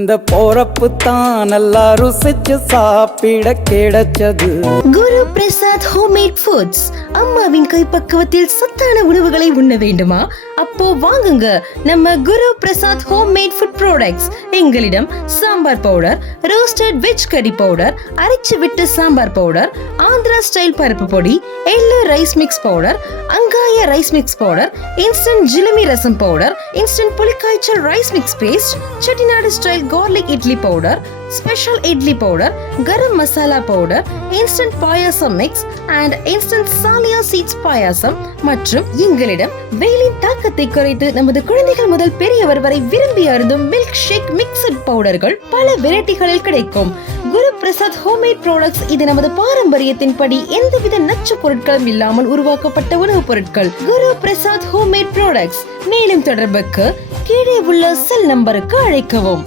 இந்த போறப்பு தான் நல்லா ருசிச்சு சாப்பிட கிடைச்சது. Guru Prasad homemade foods. அம்மாவின் கைப்பக்குவத்தில் சத்தான உணவுகளை உண்ண வேண்டுமா? அப்போ வாங்குங்க நம்ம Guru Prasad homemade food products. எங்களிடம் sambar powder, roasted veg curry powder, அரைச்சு விட்டு சாம்பார் பவுடர், ஆந்திரா ஸ்டைல் பருப்பு பொடி, எள்ளு ரைஸ் மிக்ஸ் பவுடர், அங்காய ரைஸ் மிக்ஸ் பவுடர், இன்ஸ்டன்ட் ஜிலுமி ரசம் பவுடர், இன்ஸ்டன்ட் புளிக்காய்ச்சல் rice mix paste, Chettinad style garlic idli powder, special idli powder, garam masala powder, instant payasam mix and instant சாலியா seeds பாயாசம் மற்றும் எங்களிடம் வெயிலின் தாக்கத்தை குறைத்து நமது குழந்தைகள் முதல் பெரியவர் வரை விரும்பி அருந்தும் மில்க் ஷேக் மிக்சட் பவுடர்கள் பல வெரைட்டிகளில் கிடைக்கும். குரு பிரசாத் ஹோம்மேட் ப்ராடக்ட்ஸ் இது நமது பாரம்பரியத்தின் படி எந்தவித நச்சு பொருட்களும் இல்லாமல் உருவாக்கப்பட்ட உணவுப் பொருட்கள். குரு பிரசாத் ஹோம்மேட் ப்ராடக்ட்ஸ். மேலும் தொடர்புக்கு கீழே உள்ள செல் நம்பருக்கு அழைக்கவும்.